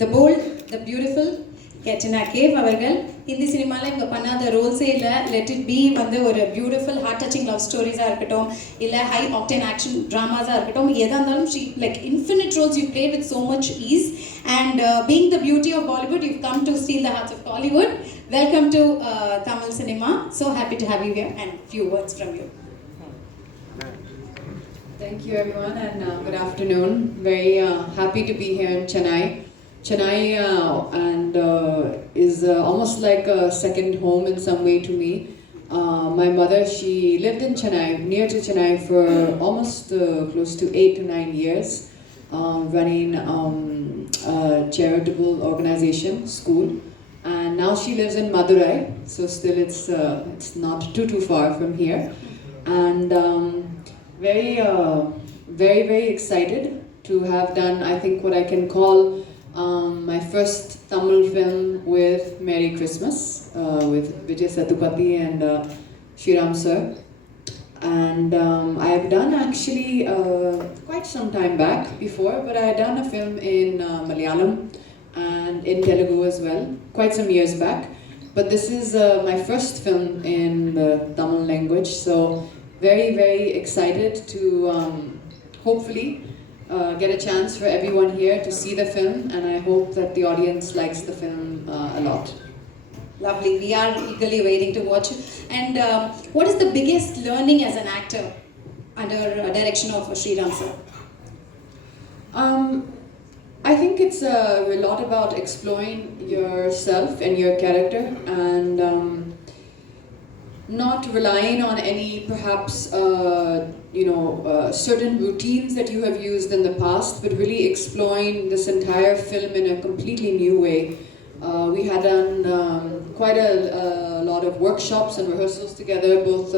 the bold, the beautiful Katrina Kaif அவர்கள் ஹிந்தி சினிமால இவங்க பண்ணாத ரோல்ஸே இல்லை. லெட் இட் பி வந்து ஒரு பியூட்டிஃபுல் ஹார்ட் டச்சிங் லவ் ஸ்டோரிஸாக இருக்கட்டும், இல்லை ஹை ஆக்டேன் ஆக்ஷன் ட்ராமாஸாக இருக்கட்டும், எதாக இருந்தாலும் she like infinite roles you play with so much ease. And being the beauty of Bollywood, you come to steal the hearts of Kollywood. Welcome to Tamil cinema. So happy to have you here and few words from you. Thank you everyone and good afternoon. Very happy to be here in Chennai. Chennai is almost like a second home in some way to me. My mother, she lived in Chennai, near to Chennai for almost close to 8 to 9 years, running a charitable organization, school. And now she lives in Madurai, so still it's not too far from here. And very excited to have done, I think, what I can call my first Tamil film with Merry Christmas with Vijay Sethupathi and Shriram sir. And I have done actually quite some time back before, but I had done a film in Malayalam and in Telugu as well, quite some years back. But this is my first film in the Tamil language, so very excited to hopefully get a chance for everyone here to see the film, and I hope that the audience likes the film a lot. Lovely. We are eagerly waiting to watch it. And what is the biggest learning as an actor under direction of Shriram sir? I think it's a lot about exploring yourself and your character, and not relying on any perhaps certain routines that you have used in the past, but really exploring this entire film in a completely new way. We had done quite a lot of workshops and rehearsals together, both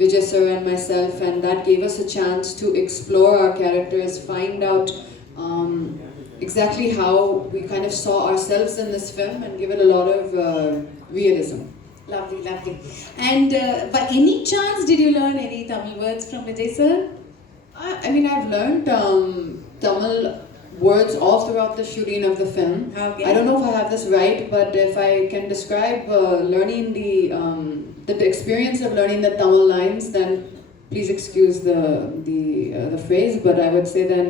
Vijay sir and myself, and that gave us a chance to explore our characters, find out exactly how we kind of saw ourselves in this film, and give it a lot of realism. Lovely. And by any chance, did you learn any Tamil words from Vijay sir? I mean, I've learned Tamil words all throughout the shooting of the film. Okay. I don't know if I have this right, but if I can describe learning the experience of learning the Tamil lines, then please excuse the phrase, but I would say then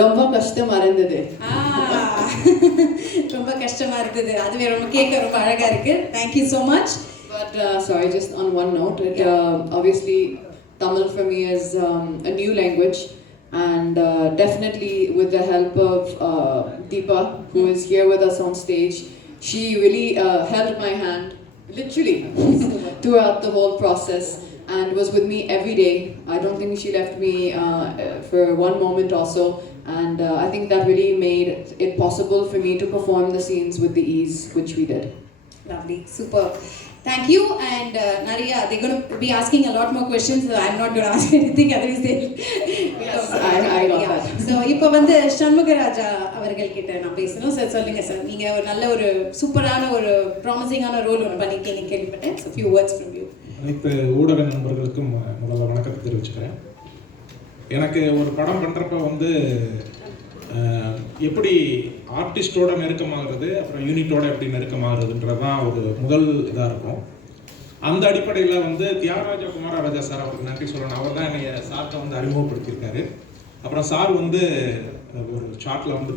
ரொம்ப கஷ்டமா இருந்தது. ரொம்ப கஷ்டமா இருந்தது. அதுவே ரொம்ப கேட்க ரொம்ப அழகா இருக்கு. Thank you so much. But sorry, just on one note, obviously Tamil for me is a new language, and definitely with the help of Deepa, who is here with us on stage, she really held my hand literally throughout the whole process and was with me every day. I don't think she left me for one moment also, and I think that really made it possible for me to perform the scenes with the ease which we did. Lovely, super. Thank you. And Nariya, they're going to be asking a lot more questions, so I'm not going to ask anything, otherwise Yes, I got that. So இப்போ வந்து சண்முகராஜா அவர்கள் கிட்ட நான் பேசணும். Sir சொல்லுங்க sir, நீங்க ஒரு நல்ல ஒரு சூப்பரான ஒரு ப்ராமிசிங்கான ரோல் ஒன்று பண்ணிருக்கீங்க கேள்விப்பட்டேன். So few words from you. அனைத்து ஊடக நண்பர்களுக்கும் முதல்ல வணக்கத்தை தெரிவிச்சுக்கிறேன். எனக்கு ஒரு படம் பண்ணுறப்ப வந்து எப்படி ஆர்டிஸ்டோட நெருக்கமாகிறது, அப்புறம் யூனிட்டோட எப்படி நெருக்கமாகிறதுன்றது தான் ஒரு முதல் இதாக இருக்கும். அந்த அடிப்படையில் வந்து தியாகராஜா குமாரராஜா சார் அவருக்கு நன்றி சொல்லணும். அவர் தான் என்னை சார்கிட்ட வந்து அறிமுகப்படுத்தியிருக்காரு. அப்புறம் சார் வந்து ஒரு ஷார்ட்டில் வந்து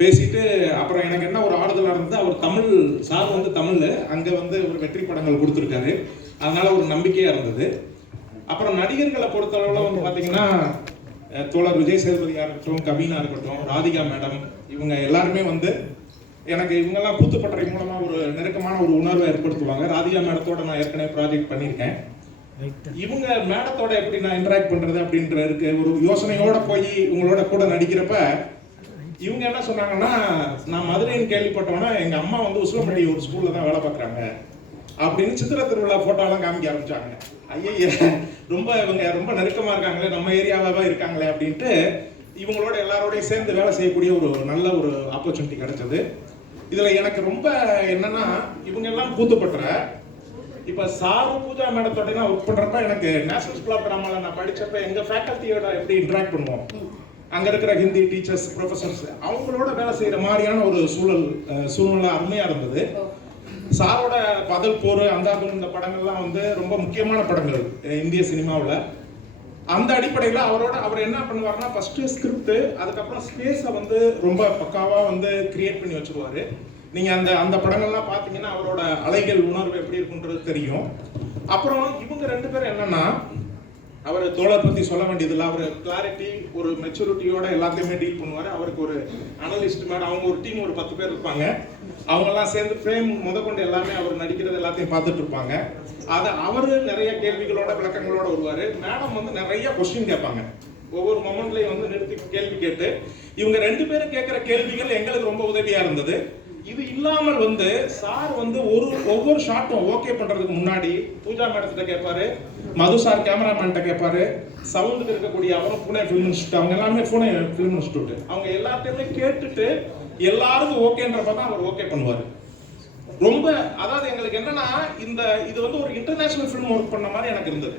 பேசிட்டு அப்புறம் எனக்கு என்ன ஒரு ஆறுதலாக இருந்தது, அவர் தமிழ் சார் வந்து தமிழ் அங்கே வந்து ஒரு வெற்றி படங்கள் கொடுத்துருக்காரு, அதனால ஒரு நம்பிக்கையாக இருந்தது. அப்புறம் நடிகர்களை பொறுத்தளவில் வந்து பார்த்தீங்கன்னா தோழர் விஜய் சேதுபதியாக இருக்கட்டும், கபீனா இருக்கட்டும், ராதிகா மேடம், இவங்க எல்லாருமே வந்து எனக்கு இவங்கெல்லாம் கூத்துப்பட்டறை மூலமாக ஒரு நெருக்கமான ஒரு உணர்வை ஏற்படுத்துவாங்க. ராதிகா மேடத்தோட நான் ஏற்கனவே ப்ராஜெக்ட் பண்ணியிருக்கேன். இவங்க மேடத்தோட எப்படி நான் இன்டராக்ட் பண்ணுறது அப்படின்ற இருக்கு ஒரு யோசனையோட போய் இவங்களோட கூட நடிக்கிறப்ப இவங்க என்ன சொன்னாங்கன்னா, நான் மதுரைன்னு கேள்விப்பட்டோன்னா எங்கள் அம்மா வந்து உசிலம்பட்டி ஒரு ஸ்கூலில் தான் வேலை பார்க்குறாங்க அப்படின்னு சித்திர திருவிழா ஃபோட்டோலாம் காமிக்க ஆரம்பிச்சாங்க. ஐயா ரொம்ப இவங்க ரொம்ப நெருக்கமாக இருக்காங்களே, நம்ம ஏரியாவாக இருக்காங்களே அப்படின்ட்டு இவங்களோட எல்லாரோடையும் சேர்ந்து வேலை செய்யக்கூடிய ஒரு நல்ல ஒரு ஆப்பர்ச்சுனிட்டி கிடைச்சது. இதில் எனக்கு ரொம்ப என்னன்னா, இவங்க எல்லாம் கூத்துப்பட்டுற இப்போ சாரு பூஜா மேடத்தோட நான் ஒர்க் பண்ணுறப்ப எனக்கு நேஷனல் ஸ்கூல் ஆஃப் ட்ராமாவில் நான் படித்தப்ப எங்கள் ஃபேக்கல்ட்டியோட எப்படி இன்ட்ராக்ட் பண்ணுவோம், அங்கே இருக்கிற ஹிந்தி டீச்சர்ஸ் ப்ரொஃபஸர்ஸ் அவங்களோட வேலை செய்கிற மாதிரியான ஒரு சூழ்நிலை அருமையாக இருந்தது. சாரோட பதல் போர் அந்தாதுன் இந்த படங்கள்லாம் வந்து ரொம்ப முக்கியமான படங்கள் இந்திய சினிமாவில். அந்த அடிப்படையில் அவர் என்ன பண்ணுவார்னா ஃபஸ்ட்டு ஸ்கிரிப்ட், அதுக்கப்புறம் ஸ்பேஸை வந்து ரொம்ப பக்காவாக வந்து கிரியேட் பண்ணி வச்சுருவார். நீங்கள் அந்த படங்கள்லாம் பார்த்தீங்கன்னா அவரோட அலைகள் உணர்வு எப்படி இருக்குன்றது தெரியும். அப்புறம் இவங்க ரெண்டு பேரும் என்னன்னா, அவர் தோழர் பற்றி சொல்ல வேண்டியதில்லை, அவர் கிளாரிட்டி ஒரு மெச்சூரிட்டியோட எல்லாத்தையுமே டீல் பண்ணுவார். அவருக்கு ஒரு அனலிஸ்ட் மேடம், அவங்க ஒரு டீம் ஒரு 10 பேர் இருப்பாங்க, அவங்கெல்லாம் சேர்ந்து ஃப்ரேம் முதற்கொண்டு எல்லாமே அவர் நடிக்கிறது எல்லாத்தையும் பார்த்துட்டு இருப்பாங்க. அதை அவர் நிறைய கேள்விகளோட விளக்கங்களோட வருவார். மேடம் வந்து நிறைய கொஸ்டின் கேட்பாங்க, ஒவ்வொரு மொமெண்ட்லையும் வந்து நிறுத்தி கேள்வி கேட்டு இவங்க ரெண்டு பேரும் கேட்குற கேள்விகள் எங்களுக்கு ரொம்ப உதவியாக இருந்தது. இது இல்லாமல் வந்து சார் வந்து ஒவ்வொரு ஷாட்டும் ஓகே பண்றதுக்கு முன்னாடி பூஜா மேடத்திட்ட கேட்பாரு, மது சார் கேமராமேன்ட்ட கேட்பாரு, சவுண்டுக்கு இருக்கக்கூடிய அவரும் புனே ஃபிலிம் இன்ஸ்டியூட், அவங்க எல்லாமே புனே ஃபிலிம் இன்ஸ்டியூட், அவங்க எல்லாத்தையுமே கேட்டுட்டு எல்லாருக்கும் ஓகேன்றப்ப தான் அவர் ஓகே பண்ணுவார். ரொம்ப அதாவது எங்களுக்கு என்னன்னா இது வந்து ஒரு இன்டர்நேஷனல் ஃபிலிம் ஒர்க் பண்ண மாதிரி எனக்கு இருந்தது.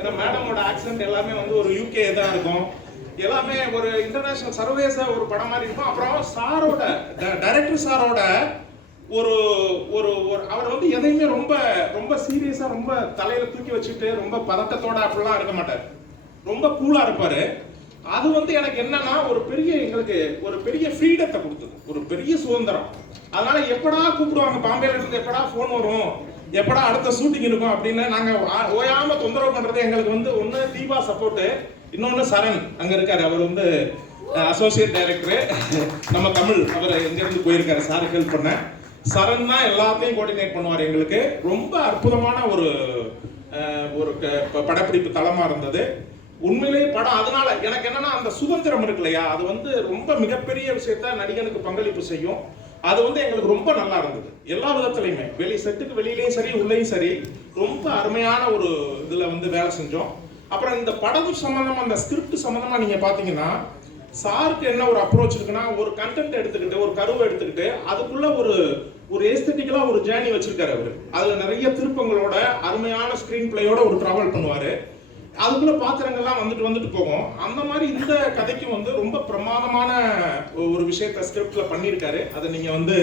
ஏன்னா மேடமோட ஆக்சென்ட் எல்லாமே வந்து ஒரு யூகே தான் இருக்கும், எல்லாமே ஒரு இன்டர்நேஷனல் சர்வதேச ஒரு படம் மாதிரி இருக்கும். அப்புறம் சாரோட டைரக்டர் சாரோட ஒரு ஒரு அவர் வந்து எதையுமே ரொம்ப ரொம்ப சீரியஸா ரொம்ப தலையில தூக்கி வச்சுட்டு ரொம்ப பதட்டத்தோட அப்படிலாம் இருக்க மாட்டார், ரொம்ப கூலா இருப்பாரு. அது வந்து எனக்கு என்னன்னா எங்களுக்கு ஒரு பெரிய ஃப்ரீடத்தை கொடுத்தது, ஒரு பெரிய சுதந்திரம். அதனால எப்படா கூப்பிடுவாங்க பாம்பேல இருந்து, எப்படா போன் வரும், எப்படா அடுத்த ஷூட்டிங் இருக்கும் அப்படின்னு நாங்க ஓயாம தொந்தரவு பண்றது எங்களுக்கு வந்து ஒண்ணு தீபா சப்போர்ட், இன்னொன்னு சரண் அங்க இருக்காரு, அவர் வந்து அசோசியேட் டைரக்டர் நம்ம தமிழ், அவர் எங்க இருந்து போயிருக்காரு சாருக்கு ஹெல்ப் பண்ண. சரண் தான் எல்லாத்தையும் கோஆர்டினேட் பண்ணுவார். எங்களுக்கு ரொம்ப அற்புதமான ஒரு படப்பிடிப்பு தளமா இருந்தது உண்மையிலேயே படம். அதனால எனக்கு என்னன்னா அந்த சுதந்திரம் இருக்கு இல்லையா, அது வந்து ரொம்ப மிகப்பெரிய விஷயத்த நடிகனுக்கு பங்களிப்பு செய்யும். அது வந்து எங்களுக்கு ரொம்ப நல்லா இருந்தது எல்லா விதத்திலையுமே, செட்டுக்கு வெளியிலையும் சரி உள்ளேயும் சரி ரொம்ப அருமையான ஒரு இதுல வந்து வேலை செஞ்சோம். அப்புறம் இந்த படம் சம்பந்தமா அந்த ஸ்கிரிப்ட் சம்பந்தமா நீங்க பாத்தீங்கன்னா சாருக்கு என்ன ஒரு அப்ரோச் இருக்குன்னா, ஒரு கண்டென்ட் எடுத்துக்கிட்டு ஒரு கருவை எடுத்துக்கிட்டு அதுக்குள்ள ஒரு எஸ்தட்டிக்கலா ஒரு ஜேர்னி வச்சிருக்காரு அவரு. அதுல நிறைய திருப்பங்களோட அருமையான ஸ்கிரீன் பிளேயோட ஒரு டிராவல் பண்ணுவாரு. அதுக்குள்ள பாத்திரங்கள்லாம் வந்துட்டு போகும். அந்த மாதிரி இந்த கதைக்கு வந்து ரொம்ப பிரமாதமான ஒரு விஷயத்த ஸ்கிரிப்ட்ல பண்ணியிருக்காரு. அதை நீங்க வந்து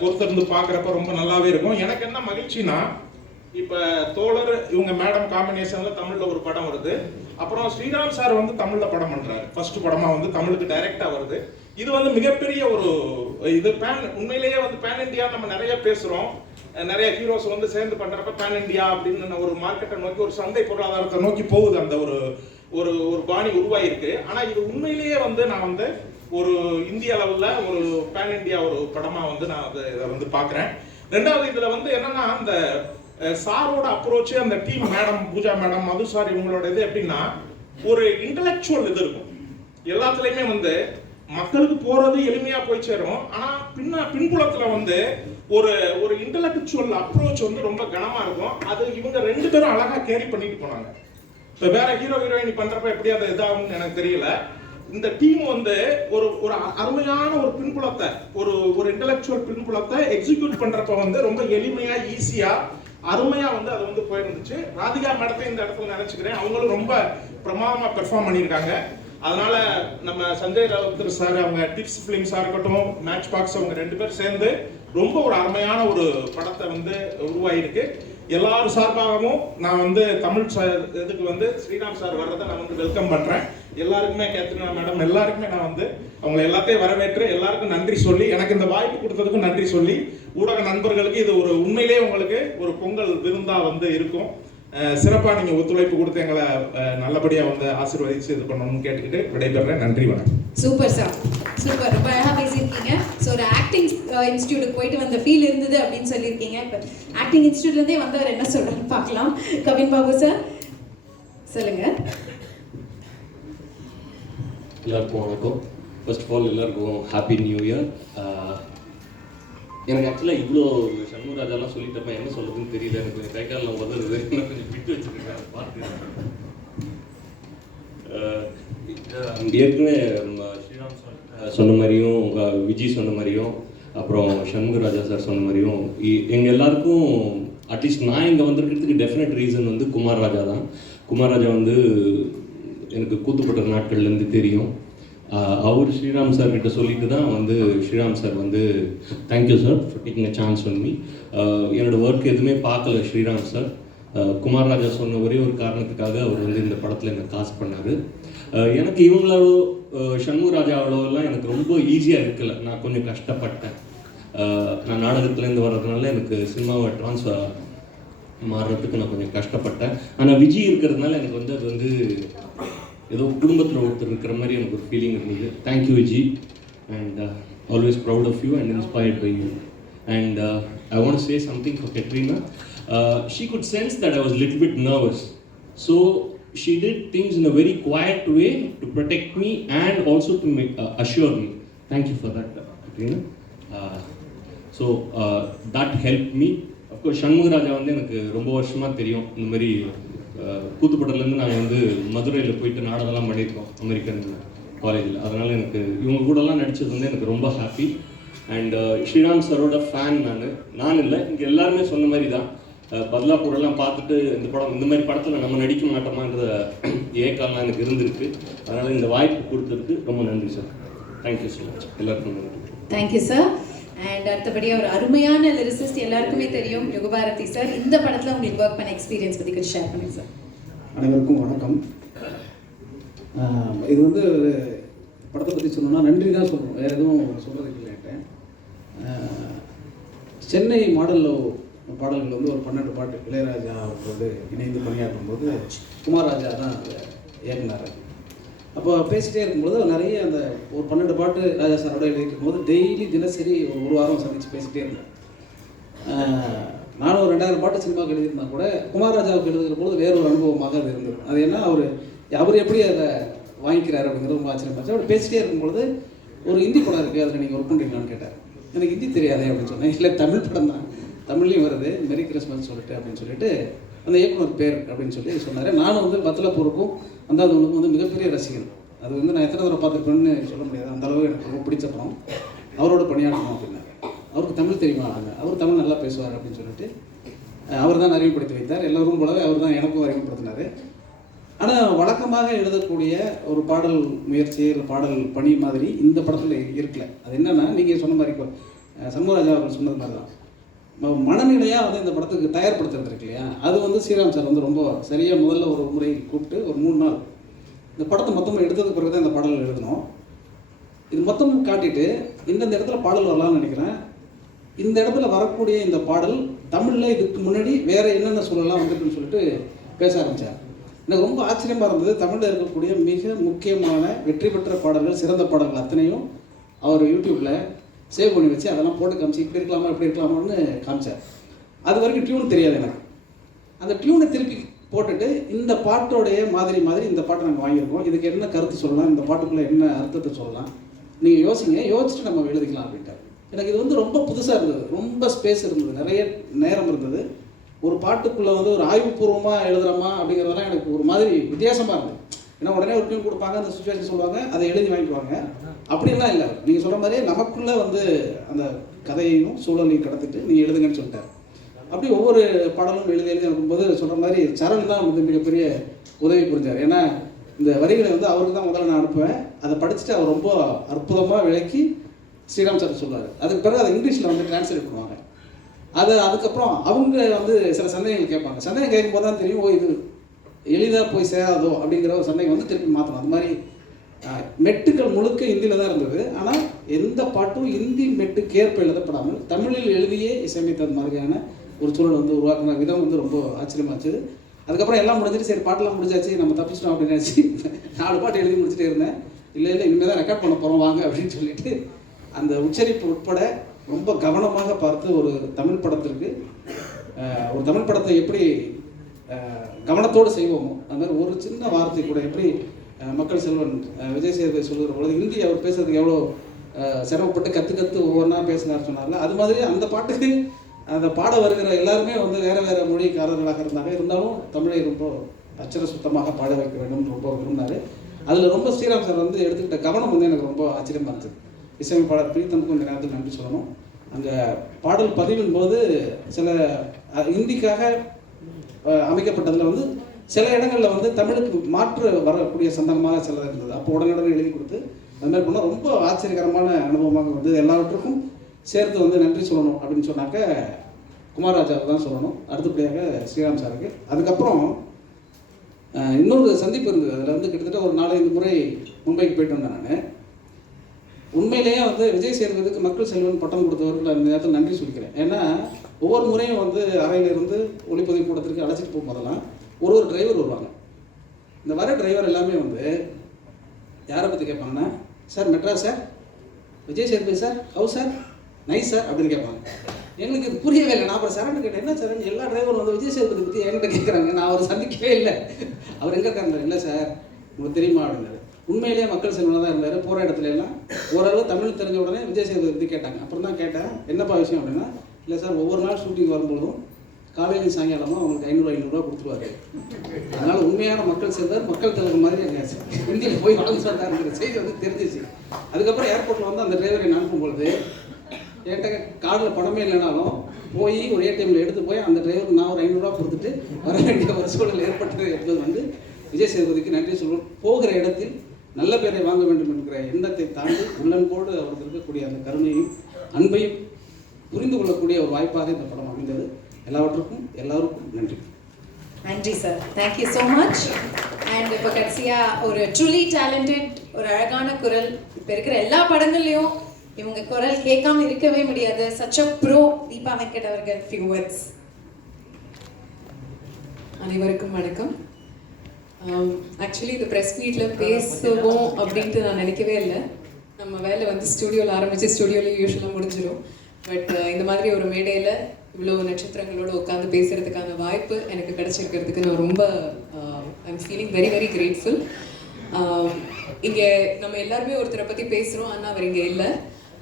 பொறுத்திருந்து பாக்குறப்ப ரொம்ப நல்லாவே இருக்கும். எனக்கு என்ன மகிழ்ச்சினா, இப்ப தோழர் இவங்க மேடம் காம்பினேஷன்ல தமிழ்ல ஒரு படம் வருது, அப்புறம் ஸ்ரீராம் சார் வந்து தமிழ்ல படம் பண்றாரு, ஃபர்ஸ்ட் படமா வந்து தமிழுக்கு டைரக்டா வருது. இது வந்து மிகப்பெரிய ஒரு இது உண்மையிலேயே வந்து பேன் இந்தியா நம்ம நிறைய பேசுறோம், நிறைய ஹீரோஸ் வந்து சேர்ந்து பண்றப்ப பேன் இந்தியா அப்படின்னு ஒரு மார்க்கெட்டை நோக்கி ஒரு சந்தை பொருளாதாரத்தை நோக்கி போகுது, அந்த ஒரு பாணி உருவாயிருக்கு. ஆனா இது உண்மையிலேயே வந்து நான் வந்து ஒரு இந்திய அளவுல ஒரு பேன் இந்தியா ஒரு படமா வந்து நான் இதை வந்து பாக்குறேன். ரெண்டாவது இதுல வந்து என்னன்னா, அந்த சாரோட அப்ரோச், அந்த டீம் மேடம் பூஜா மேடம் மது சார் இவங்களோட இது எப்படின்னா, ஒரு இன்டலெக்சுவல் இது இருக்கும் எல்லாத்துலயுமே, வந்து மக்களுக்கு போறது எளிமையா போய் சேரும். ஆனா பின்புலத்துல வந்து ஒரு இன்டலெக்சுவல் அப்ரோச் வந்து ரொம்ப கனமா இருக்கும். அது இவங்க ரெண்டு பேரும் அழகா கேரி பண்ணிட்டு போனாங்க. இப்ப வேற ஹீரோயினி பண்றப்ப எப்படி அது இதாகும்னு எனக்கு தெரியல. இந்த டீம் வந்து ஒரு அருமையான ஒரு பின்புலத்தை ஒரு இன்டலெக்சுவல் பின்புலத்தை எக்ஸிக்யூட் பண்றப்ப வந்து ரொம்ப எளிமையா ஈஸியா அருமையா வந்து அது வந்து போயிருந்துச்சு. ராதிகா மேடத்தை இந்த இடத்துல நினைச்சுக்கிறேன், அவங்களும் ரொம்ப பிரமாதமா பெர்ஃபார்ம் பண்ணியிருக்காங்க. அதனால நம்ம சஞ்சய் ராவுத்தர் சார், அவங்க டிப்ஸ் பிலிம்ஸா இருக்கட்டும், மேட்ச் பாக்ஸ், அவங்க ரெண்டு பேரும் சேர்ந்து ரொம்ப ஒரு அருமையான ஒரு படத்தை வந்து உருவாயிருக்கு. எல்லாரும் சார்பாகவும் நான் வந்து தமிழ் இதுக்கு வந்து ஸ்ரீராம் சார் வர்றதை நான் வந்து வெல்கம் பண்றேன். எல்லாருக்குமே கேத்ரினா மேடம் எல்லாருக்குமே நான் வந்து அவங்களை எல்லாத்தையும் வரவேற்று எல்லாருக்கும் நன்றி சொல்லி, எனக்கு இந்த வாய்ப்பு கொடுத்ததுக்கும் நன்றி சொல்லி, ஊடக நண்பர்களுக்கு இது ஒரு உண்மையிலேயே உங்களுக்கு ஒரு பொங்கல் விருந்தா வந்து இருக்கும். சிறப்பாக நீங்கள் ஒத்துழைப்பு கொடுத்து எங்களை நல்லபடியாக வந்து ஆசீர்வதிச்சு இது பண்ணணும்னு கேட்டுக்கிட்டு விடைபெறேன். நன்றி, வணக்கம். சூப்பர் சார், சூப்பர், ரொம்ப அழகாக பேசியிருக்கீங்க. ஸோ ஒரு ஆக்டிங் இன்ஸ்டியூட்டுக்கு போயிட்டு வந்த ஃபீல் இருந்தது அப்படின்னு சொல்லியிருக்கீங்க. இப்போ ஆக்டிங் இன்ஸ்டியூட்லேருந்தே வந்தவர் என்ன சொல்கிறான்னு பார்க்கலாம். கவின் பாபு சார் சொல்லுங்க. எல்லாருக்கும் வணக்கம். ஃபர்ஸ்ட் ஆஃப் ஆல் எல்லாருக்கும் ஹாப்பி நியூ இயர். எனக்கு ஆக்சுவலாக இவ்வளோ சண்முகராஜாலாம் சொல்லிட்டப்ப என்ன சொல்றதுன்னு தெரியல. எனக்கு கொஞ்சம் கை காலில் உதவுது, கொஞ்சம் விட்டு வச்சுருக்கேன் பார்த்து. ஏற்கனவே ஸ்ரீராம் சார் சொன்ன மாதிரியும், விஜய் சொன்ன மாதிரியும், அப்புறம் சண்முகராஜா சார் சொன்ன மாதிரியும் எங்கள் எல்லாருக்கும் அட்லீஸ்ட் நான் இங்கே வந்திருக்கிறதுக்கு டெஃபினட் ரீசன் வந்து குமார் ராஜா தான். குமார் ராஜா வந்து எனக்கு கூத்துப்பட்ட நாட்கள்லேருந்து தெரியும். அவர் ஸ்ரீராம் சார் கிட்ட சொல்லிட்டு தான் வந்து ஸ்ரீராம் சார் வந்து thank you sir for taking a chance on me. என்னோடய ஒர்க் எதுவுமே பார்க்கல ஸ்ரீராம் சார். குமார் ராஜா சொன்ன ஒரே ஒரு காரணத்துக்காக அவர் வந்து இந்த படத்தில் என்னை காஸ்ட் பண்ணார். எனக்கு இவங்களோட சண்முக ராஜாவோடலாம் எனக்கு ரொம்ப ஈஸியாக இருக்கல. நான் கொஞ்சம் கஷ்டப்பட்டேன். நான் நாடகத்துலேருந்து வர்றதுனால எனக்கு சினிமாவை ட்ரான்ஸ்ஃபர் மாறுறதுக்கு நான் கொஞ்சம் கஷ்டப்பட்டேன். ஆனால் விஜய் இருக்கிறதுனால எனக்கு வந்து அது வந்து ஏதோ குடும்பத்தில் ஒருத்தர் இருக்கிற மாதிரி எனக்கு ஒரு ஃபீலிங் இருந்தது. Thank you Viji, and always proud of you and inspired by you. And I want say something for Katrina. She could sense that I was a little bit nervous. So she did things in a very quiet way to protect me and also to make, assure me. Thank you for that, Katrina. So that helped me. Of course, Shanmuga Raja வந்து எனக்கு ரொம்ப வருஷமாக தெரியும். இந்த மாதிரி கூத்துப்பட்டிலேருந்து நாங்கள் வந்து மதுரையில் போயிட்டு நாடகம்லாம் பண்ணியிருக்கோம் அமெரிக்கன் காலேஜில். அதனால் எனக்கு இவங்க கூடலாம் நடித்தது வந்து எனக்கு ரொம்ப ஹாப்பி. அண்ட் ஸ்ரீராம் சரோட ஃபேன் நான் இல்லை, இங்கே எல்லாருமே சொன்ன மாதிரி தான். பத்லாப்பூரெல்லாம் பார்த்துட்டு இந்த மாதிரி படத்தில் நம்ம நடிக்க மாட்டோமான்ற ஏக்கம்லாம் எனக்கு இருந்திருக்கு. அதனால் இந்த வாய்ப்பு கொடுத்ததுக்கு ரொம்ப நன்றி சார். Thank you so much. எல்லாருக்கும் நன்றி. Thank you sir. அண்ட் அடுத்தபடியாக ஒரு அருமையான லிரிசிஸ்ட் எல்லாருக்குமே தெரியும் யுகபாரதி சார். இந்த படத்தில் உங்களுக்கு ஒர்க் பண்ண எக்ஸ்பீரியன்ஸ் பற்றி கொஞ்சம் ஷேர் பண்ணுங்க சார். அனைவருக்கும் வணக்கம். இது வந்து படத்தை பற்றி சொல்லணும்னா நன்றி தான் சொல்லணும், வேறு எதுவும் சொல்கிறதுக்கு இல்லைட்டேன். சென்னை மாடலில் பாடல்கள் வந்து ஒரு 12 பாட்டு இளையராஜா வந்து இணைந்து பணியாற்றும் போது குமார் ராஜா தான் இயக்குனார். அப்போ பேசிகிட்டே இருக்கும்போது நிறைய அந்த ஒரு 12 பாட்டு ராஜா சாரோட எழுதிட்டு போது டெய்லி தினசரி ஒரு வாரம் சந்தித்து பேசிகிட்டே இருந்தேன். நானும் ஒரு 2000 பாட்டு சினிமாவுக்கு எழுதியிருந்தா கூட குமார் ராஜாவுக்கு எழுதுகிற போது வேற ஒரு அனுபவமாக அது இருந்தது. அது என்ன அவர் எப்படி அதை வாங்கிக்கிறாரு அப்படிங்கிறது ரொம்ப ஆச்சரியமாச்சு. அவர் பேசிகிட்டே இருக்கும்பொழுது ஒரு ஹிந்தி படம் இருக்குது, அதில் நீங்கள் ஒர்க் பண்ணுறீங்களான்னு கேட்டார். எனக்கு ஹிந்தி தெரியாதே அப்படின்னு சொன்னேன். இல்லை தமிழ் படம் தான், தமிழ்லையும் வருது, மெரி கிறிஸ்மஸ் சொல்லிட்டு அப்படின்னு சொல்லிட்டு அந்த இயக்குனர் பேர் அப்படின்னு சொல்லி சொன்னார். நானும் வந்து பத்லாப்பூருக்கும் அந்தாதுனுக்கும் வந்து மிகப்பெரிய ரசிகன். அது வந்து நான் எத்தனை தடவை பார்த்துருப்பேன்னு சொல்ல முடியாது, அந்த அளவு எனக்கு ரொம்ப பிடிச்ச படம். அவரோட பணியாடணும் அப்படின்னாரு. அவருக்கு தமிழ் தெரியுமா? அவர் தமிழ் நல்லா பேசுவார் அப்படின்னு சொல்லிட்டு அவர் தான் அறிமுகப்படுத்தி வைத்தார். எல்லோரும் போலவே அவர் தான் எனக்கும் அறிமுகப்படுத்தினார். ஆனால் வழக்கமாக எழுதக்கூடிய ஒரு பாடல் முயற்சி இல்லை பாடல் பணி மாதிரி இந்த படத்தில் இருக்கல. அது என்னென்னா நீங்கள் சொன்ன மாதிரி சண்முகராஜா அவர்கள் சொன்னது மாதிரி தான் மனநிலையாக வந்து இந்த படத்துக்கு தயார்படுத்துறது இருக்கு இல்லையா, அது வந்து ஸ்ரீராம் சார் வந்து ரொம்ப சரியாக முதல்ல ஒரு முறை கூப்பிட்டு ஒரு 3 நாள் இந்த படத்தை மொத்தமாக எடுத்ததுக்கு பிறகு தான் இந்த பாடல் எழுதணும். இது மொத்தமும் காட்டிட்டு இந்தந்த இடத்துல பாடல் வரலாம்னு நினைக்கிறேன். இந்த இடத்துல வரக்கூடிய இந்த பாடல் தமிழில் இதுக்கு முன்னாடி வேறு என்னென்ன சொல்லலாம் வந்துருக்குன்னு சொல்லிட்டு பேச ஆரம்பித்தார். எனக்கு ரொம்ப ஆச்சரியமாக இருந்தது. தமிழில் இருக்கக்கூடிய மிக முக்கியமான வெற்றி பெற்ற பாடல்கள், சிறந்த பாடல்கள் அத்தனையும் அவர் யூடியூப்பில் சேவ் பண்ணி வச்சு அதெல்லாம் போட்டு காமிச்சு இப்படி இருக்கலாமா இப்படி இருக்கலாமான்னு காமிச்சார். அது வரைக்கும் டியூன் தெரியாது எனக்கு. அந்த டியூனை திருப்பி போட்டுட்டு இந்த பாட்டோடைய மாதிரி இந்த பாட்டை நாங்கள் வாங்கியிருக்கோம், இதுக்கு என்ன கருத்து சொல்லலாம், இந்த பாட்டுக்குள்ளே என்ன அர்த்தத்தை சொல்லலாம், நீங்கள் யோசிச்சுட்டு நம்ம எழுதிக்கலாம் அப்படின்ட்டார். எனக்கு இது வந்து ரொம்ப புதுசாக இருந்தது, ரொம்ப ஸ்பேஸ் இருந்தது, நிறைய நேரம் இருந்தது. ஒரு பாட்டுக்குள்ளே வந்து ஒரு ஆய்வுபூர்வமாக எழுதுகிறோமா அப்படிங்கிறதெல்லாம் எனக்கு ஒரு மாதிரி வித்தியாசமாக இருந்தது. ஏன்னா உடனே ஒரு டியூன் கொடுப்பாங்க, அந்த சுச்சுவேஷன் சொல்லுவாங்க, அதை எழுதி வாங்கிக்குவாங்க. அப்படின்லாம் இல்லை. நீங்கள் சொல்கிற மாதிரியே நமக்குள்ளே வந்து அந்த கதையையும் சூழலையும் கடத்திட்டு நீங்கள் எழுதுங்கன்னு சொல்லிட்டார். அப்படி ஒவ்வொரு பாடலும் எழுதி இருக்கும்போது சொல்கிற மாதிரி சரண் தான் வந்து மிகப்பெரிய உதவி புரிஞ்சார். ஏன்னா இந்த வரிகளை வந்து அவருக்கு தான் முதல்ல நான் அனுப்புவேன். அதை படிச்சுட்டு அவர் ரொம்ப அற்புதமாக விளக்கி ஸ்ரீராம் சார் சொல்லுவார். அதுக்கு பிறகு அதை இங்கிலீஷில் வந்து டிரான்ஸ்லேட் பண்ணுவாங்க. அதுக்கப்புறம் அவங்க வந்து சில சந்தேகங்கள் கேட்பாங்க. சந்தேகம் கேட்கும்போது தான் தெரியும், இது எளிதாக போய் சேராதோ அப்படிங்கிற ஒரு சந்தேகம் வந்து திருப்பி மாற்றணும். அது மாதிரி மெட்டுக்கள் முழுக்க ஹிந்தியில் தான் இருந்தது. ஆனால் எந்த பாட்டும் ஹிந்தி மெட்டுக்கேற்ப எழுதப்படாமல் தமிழில் எழுதியே இசையமைத்தது மாதிரியான ஒரு சூழல் வந்து உருவாக்குன விதம் வந்து ரொம்ப ஆச்சரியமாக இருந்துச்சு. அதுக்கப்புறம் எல்லாம் முடிஞ்சிட்டு சரி பாட்டெல்லாம் முடிஞ்சாச்சு நம்ம தப்பிச்சிட்டோம் அப்படின்னு நினச்சி 4 பாட்டு எழுதி முடிச்சுட்டே இருந்தேன். இல்லை இனிமேல் தான் ரெக்கார்ட் பண்ண போகிறோம் வாங்க அப்படின்னு சொல்லிட்டு அந்த உச்சரிப்பு உட்பட ரொம்ப கவனமாக பார்த்து ஒரு தமிழ் படத்திற்கு ஒரு தமிழ் படத்தை எப்படி கவனத்தோடு செய்வோமோ அந்த மாதிரி ஒரு சின்ன வார்த்தை கூட எப்படி மக்கள் செல்வன் விஜய் சேதுபதி சொல்லுகிற பொழுது ஹிந்தி அவர் பேசுறதுக்கு எவ்வளோ சிரமப்பட்டு கற்று ஒவ்வொன்றா பேசினார் சொன்னார்ல, அது மாதிரி அந்த பாட்டுக்கு அந்த பாட வருகிற எல்லாருமே வந்து வேறு மொழிக்காரர்களாக இருந்தாலும் தமிழை ரொம்ப அச்சர சுத்தமாக பாட வைக்க வேண்டும் ரொம்ப விரும்பினார். அதில் ரொம்ப ஸ்ரீராம் சார் வந்து எடுத்துக்கிட்ட கவனம் வந்து எனக்கு ரொம்ப ஆச்சரியமாக இருந்தது. இசையமைப்பாளர் பிரீத்தனுக்கும் இந்த நேரத்தில் நன்றி சொல்லணும். அங்கே பாடல் பதிவின் போது சில ஹிந்திக்காக அமைக்கப்பட்டதில் வந்து சில இடங்களில் வந்து தமிழுக்கு மாற்று வரக்கூடிய சந்தர்ப்பமாக சில இருந்தது. அப்போ உடனே எழுதி கொடுத்து அது மாதிரி பண்ணால் ரொம்ப ஆச்சரியகரமான அனுபவமாக வந்து எல்லாவற்றுக்கும் சேர்த்து வந்து நன்றி சொல்லணும் அப்படின்னு சொன்னாக்க குமார் ராஜாவுக்கு தான் சொல்லணும். அடுத்தபடியாக ஸ்ரீராம் சாருக்கு. அதுக்கப்புறம் இன்னொரு சந்திப்பு இருந்தது. அதில் வந்து கிட்டத்தட்ட ஒரு 4-5 முறை மும்பைக்கு போயிட்டு வந்தேன் நான். உண்மையிலேயே வந்து விஜய் சேதுபதிக்கு மக்கள் செல்வன் பட்டம் கொடுத்தவர்கள் அந்த நேரத்தில் நன்றி சொல்லிக்கிறேன். ஏன்னா ஒவ்வொரு முறையும் வந்து அறையிலிருந்து ஒளிப்பதிவு கூடத்திற்கு அழைச்சிட்டு போகும்போதெல்லாம் ஒரு டிரைவர் வருவாங்க. இந்த வர டிரைவர் எல்லாமே வந்து யாரை பற்றி கேட்பாங்கன்னா, sir Madras sir, Vijay Sethupathi sir, how's sir, nice sir அப்படின்னு கேட்பாங்க. எங்களுக்கு இது புரியவே இல்லை. நான் அப்புறம் சரண்டு கேட்டேன், என்ன சார் எல்லா டிரைவரும் வந்து விஜய் சேதுபதி பற்றி என்கிட்ட கேட்குறாங்க, நான் அவர் சந்திக்கவே இல்லை. அவர் எங்கே இருக்காரு? இல்லை சார் உங்களுக்கு தெரியுமா அப்படின்னாரு. உண்மையிலேயே மக்கள் செல்வனாக தான் இருந்தார். போகிற இடத்துல எல்லாம் ஓரளவு தமிழ் தெரிஞ்ச உடனே விஜய் சேதுபதி பற்றி கேட்டாங்க. அப்புறம் தான் கேட்டேன், என்னப்பா விஷயம் அப்படின்னா, இல்லை சார் ஒவ்வொரு நாள் ஷூட்டிங் வரும்பொழுதும் காலையிலும் சாயங்காலமும் அவங்களுக்கு 500 கொடுத்துருவாரு. அதனால் உண்மையான மக்கள் செல்வர், மக்கள் தலைவர் மாதிரி அங்கே இந்தியில் போய் வாழ்ந்து சொல்கிறாருங்கிற செய்தி வந்து தெரிஞ்சிச்சு. அதுக்கப்புறம் ஏர்போர்ட்டில் வந்து அந்த டிரைவரை அனுப்பும்பொழுது என்கிட்ட கார்டில் பணமே இல்லைனாலும் போய் ஒரு ஏடிஎம்மில் எடுத்து போய் அந்த டிரைவருக்கு நான் ஒரு 500 கொடுத்துட்டு வர வேண்டிய ஒரு சூழல் ஏற்பட்டது என்பது வந்து விஜய் சேதுபதிக்கு நன்றி சொல்வோம். போகிற இடத்தில் நல்ல பேரை வாங்க வேண்டும் என்கிற எண்ணத்தை தாண்டி உள்ளன்போடு அவருக்கு இருக்கக்கூடிய அந்த கருணையும் அன்பையும் புரிந்து கொள்ளக்கூடிய ஒரு வாய்ப்பாக இந்த படம் அமைந்தது. எல்லாவற்றுக்கும் எல்லாருக்கும் நன்றி. நன்றி sir, thank you so much. And இப்போ கடைசியாக ஒரு ட்ரூலி டேலண்டட், ஒரு அழகான குரல். இப்போ இருக்கிற எல்லா படங்கள்லையும் இவங்க குரல் கேட்காம இருக்கவே முடியாது. Such a bro Deepa Venkat அவர்கள், ஃபியூ வேர்ட்ஸ். அனைவருக்கும் வணக்கம். ஆக்சுவலி இந்த ப்ரெஸ் மீட்டில் பேசுவோம் அப்படின்ட்டு நான் நினைக்கவே இல்லை. நம்ம வேலை வந்து ஸ்டுடியோவில் ஆரம்பித்து ஸ்டுடியோவில் யூஸ்வலாக முடிஞ்சிடும். பட் இந்த மாதிரி ஒரு மேடையில் இவ்வளோ நட்சத்திரங்களோடு உட்காந்து பேசுகிறதுக்கான வாய்ப்பு எனக்கு கிடச்சிருக்கிறதுக்கு நான் ரொம்ப I'm feeling very very grateful. இங்கே நம்ம எல்லாருமே ஒருத்தரை பற்றி பேசுகிறோம், ஆனால் அவர் இங்கே இல்லை.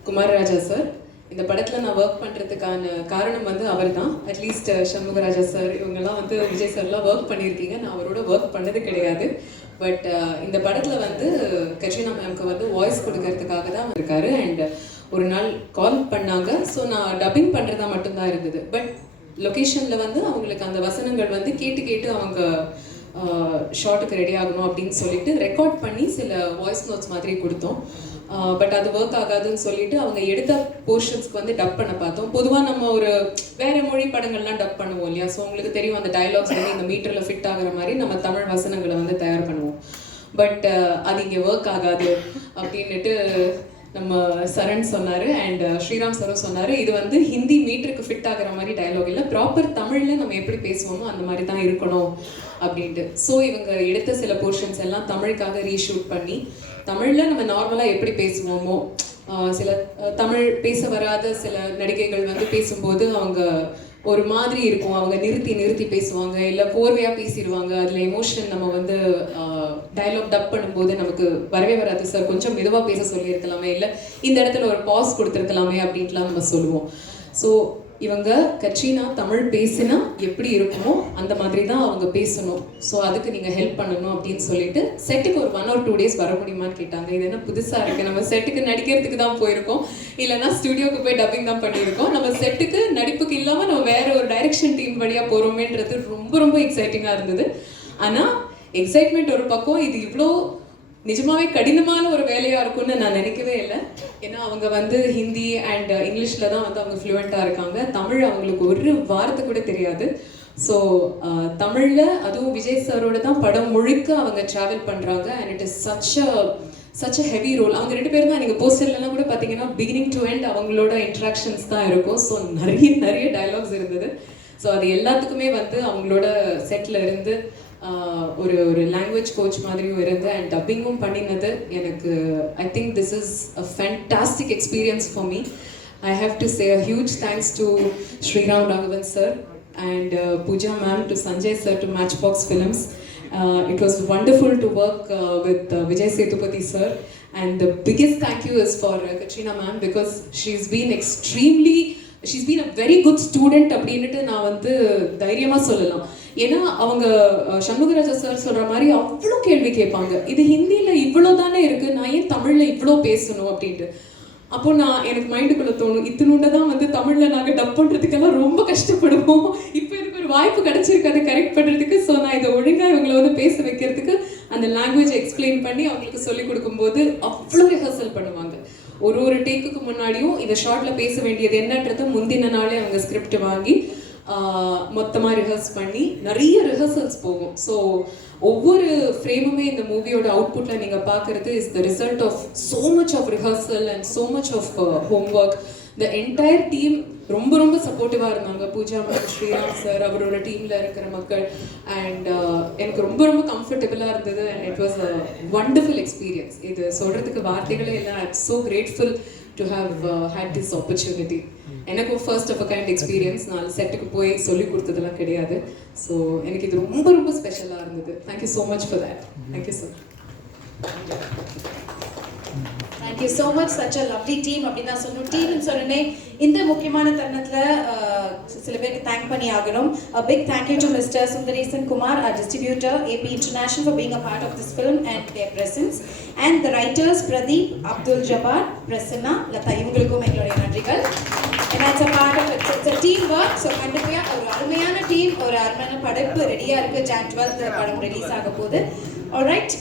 குமார் ராஜா சார். இந்த படத்தில் நான் ஒர்க் பண்ணுறதுக்கான காரணம் வந்து அவர் தான். அட்லீஸ்ட் சண்முகராஜா சார் இவங்கெல்லாம் வந்து விஜய் சார்லாம் ஒர்க் பண்ணியிருக்கீங்க, நான் அவரோட ஒர்க் பண்ணது கிடையாது. பட் இந்த படத்தில் வந்து கட்ரினா மேம்க்கு வந்து வாய்ஸ் கொடுக்கறதுக்காக தான் இருக்காரு. அண்ட் ஒரு நாள் கால் பண்ணாங்க. ஸோ நான் டப்பிங் பண்ணுறதா மட்டும்தான் இருந்தது. பட் லொக்கேஷனில் வந்து அவங்களுக்கு அந்த வசனங்கள் வந்து கேட்டு கேட்டு அவங்க ஷார்ட்டுக்கு ரெடி ஆகணும் அப்படின்னு சொல்லிட்டு ரெக்கார்ட் பண்ணி சில வாய்ஸ் நோட்ஸ் மாதிரி கொடுத்தோம். பட் அது ஒர்க் ஆகாதுன்னு சொல்லிட்டு அவங்க எடுத்த போர்ஷன்ஸ்க்கு வந்து டப் பண்ண பார்த்தோம். பொதுவாக நம்ம ஒரு வேறு மொழி படங்கள்லாம் டப் பண்ணுவோம் இல்லையா? ஸோ உங்களுக்கு தெரியும் அந்த டைலாக்ஸ் வந்து இந்த மீட்டரில் ஃபிட் ஆகிற மாதிரி நம்ம தமிழ் வசனங்களை வந்து தயார் பண்ணுவோம். பட் அது இங்கே ஒர்க் ஆகாது அப்படின்னுட்டு நம்ம சரண் சொன்னார். அண்ட் ஸ்ரீராம் சரும் சொன்னார், இது வந்து ஹிந்தி மீட்டருக்கு ஃபிட் ஆகிற மாதிரி டைலாக் இல்லை, ப்ராப்பர் தமிழில் நம்ம எப்படி பேசுவோமோ அந்த மாதிரி தான் இருக்கணும் அப்படின்ட்டு. ஸோ இவங்க எடுத்த சில போர்ஷன்ஸ் எல்லாம் தமிழுக்காக ரீஷூட் பண்ணி தமிழில் நம்ம நார்மலாக எப்படி பேசுவோமோ, சில தமிழ் பேச வராத சில நடிகைகள் வந்து பேசும்போது அவங்க ஒரு மாதிரி இருக்கும், அவங்க நிறுத்தி பேசுவாங்க, இல்லை கோர்வையாக பேசிடுவாங்க. அதில் எமோஷன் நம்ம வந்து டைலாக் டப் பண்ணும்போது நமக்கு வரவே வராது. சார் கொஞ்சம் மெதுவாக பேச சொல்லியிருக்கலாமே, இல்லை இந்த இடத்துல ஒரு பாஸ் கொடுத்துருக்கலாமே அப்படின்ட்டுலாம் நம்ம சொல்லுவோம். ஸோ இவங்க கட்ரினா தமிழ் பேசினா எப்படி இருக்குமோ அந்த மாதிரி தான் அவங்க பேசணும். ஸோ அதுக்கு நீங்கள் ஹெல்ப் பண்ணணும் அப்படின்னு சொல்லிட்டு செட்டுக்கு ஒரு 1 or 2 days வர முடியுமான்னு கேட்டாங்க. இது என்ன புதுசாக இருக்குது, நம்ம செட்டுக்கு நடிக்கிறதுக்கு தான் போயிருக்கோம், இல்லைனா ஸ்டுடியோக்கு போய் டப்பிங் தான் பண்ணியிருக்கோம், நம்ம செட்டுக்கு நடிப்புக்கு இல்லாமல் நம்ம வேற ஒரு டைரக்ஷன் டீம் வழியாக போகிறோமேன்றது ரொம்ப ரொம்ப எக்ஸைட்டிங்காக இருந்தது. ஆனால் எக்ஸைட்மெண்ட் ஒரு பக்கம், இது இவ்வளோ நிஜமாவே கடினமான ஒரு வேலையாக இருக்கும்னு நான் நினைக்கவே இல்லை. ஏன்னா அவங்க வந்து ஹிந்தி அண்ட் இங்கிலீஷில் தான் வந்து அவங்க ஃப்ளூவெண்ட்டாக இருக்காங்க. தமிழ் அவங்களுக்கு ஒரு வார்த்தை கூட தெரியாது. ஸோ தமிழில் அதுவும் விஜய் சாரோட தான் படம் முழுக்க அவங்க ட்ராவல் பண்ணுறாங்க. And it is such a heavy role. அவங்க 2 பேரும் தான் நீங்கள் போஸ்டர்லாம் கூட பார்த்தீங்கன்னா பிகினிங் டு எண்ட் அவங்களோட இன்ட்ராக்ஷன்ஸ் தான் இருக்கும். ஸோ நிறைய டைலாக்ஸ் இருந்தது. ஸோ அது எல்லாத்துக்குமே வந்து அவங்களோட செட்டில் இருந்து ஒரு லாங்குவேஜ் கோச் மாதிரியும் இருந்து அண்ட் டப்பிங்கும் பண்ணினது எனக்கு I think this is a fantastic experience for me. I have to say a huge thanks to Sriram Raghavan sir and Pooja ma'am, to Sanjay sir, to Matchbox Films. It was wonderful to work with Vijay Sethupathi sir, and the biggest thank you is for Katrina ma'am, because she's been a very good student அப்படின்னுட்டு நான் வந்து தைரியமாக சொல்லலாம். ஏன்னா அவங்க Shanmugaraja sir சொல்கிற மாதிரி அவ்வளோ கேள்வி கேட்பாங்க, இது ஹிந்தியில் இவ்வளோ தானே இருக்குது, நான் ஏன் தமிழில் இவ்வளோ பேசணும் அப்படின்ட்டு. அப்போ எனக்கு மைண்டுக்குள்ளே தோணும், இத்தினூண்ட தான் வந்து தமிழில் நாங்கள் டப் பண்ணுறதுக்கெல்லாம் ரொம்ப கஷ்டப்படுவோம். இப்போ எனக்கு ஒரு வாய்ப்பு கிடச்சிருக்கு அதை கரெக்ட் பண்ணுறதுக்கு. ஸோ நான் இதை ஒழுங்காக இவங்களை வந்து பேச வைக்கிறதுக்கு அந்த லாங்குவேஜை எக்ஸ்பிளைன் பண்ணி அவங்களுக்கு சொல்லிக் கொடுக்கும்போது அவ்வளோ ரிஹர்சல் பண்ணுவாங்க. ஒரு டேக்குக்கு முன்னாடியும் இதை ஷார்ட்டில் பேச வேண்டியது என்னன்றதை முந்தின நாளே அவங்க ஸ்கிரிப்ட் வாங்கி மொத்தமாக ரிஹர்ஸ் பண்ணி நிறைய ரிஹர்சல்ஸ் போகும். ஸோ ஒவ்வொரு ஃப்ரேமுமே இந்த மூவியோட அவுட்புட்டில் நீங்கள் பார்க்குறது is the result of so much of rehearsal and so much of homework. The entire team ரொம்ப ரொம்ப சப்போர்ட்டிவாக இருந்தாங்க. பூஜா மேம், ஸ்ரீராம் சார், அவரோட டீமில் இருக்கிற மக்கள். அண்ட் எனக்கு ரொம்ப ரொம்ப கம்ஃபர்டபுளாக இருந்தது. And it was a wonderful experience. இது சொல்கிறதுக்கு வார்த்தைகளே இல்லை. I am so grateful to have had this opportunity. எனக்கும் first of a kind experience. நான் செட்டுக்கு போய் சொல்லி கொடுத்ததெல்லாம் கிடையாது. ஸோ எனக்கு இது ரொம்ப ரொம்ப ஸ்பெஷலாக இருந்தது. Thank you so much for that. Thank you sir. Thank you so much. Such a lovely team. அப்படின்னா சொல்லணும். டீம்னு சொன்னே இந்த முக்கியமான தருணத்தில் சில பேருக்கு தேங்க் பண்ணி ஆகணும். A big thank you to Mr. Sundaresan Kumar, our distributor, AP International, for being a part of this film and their presence. And the writers, Pradeep, Abdul Jabbar, Prasanna, Lata, இவங்களுக்கும் எங்களுடைய நன்றிகள். And that's a part of it. It's a team work. So கண்டிப்பாக ஒரு அருமையான team, ஒரு அருமையான படைப்பு ரெடியாக இருக்குது. Jan 12th படம் ரிலீஸ் ஆக போகுது. All right.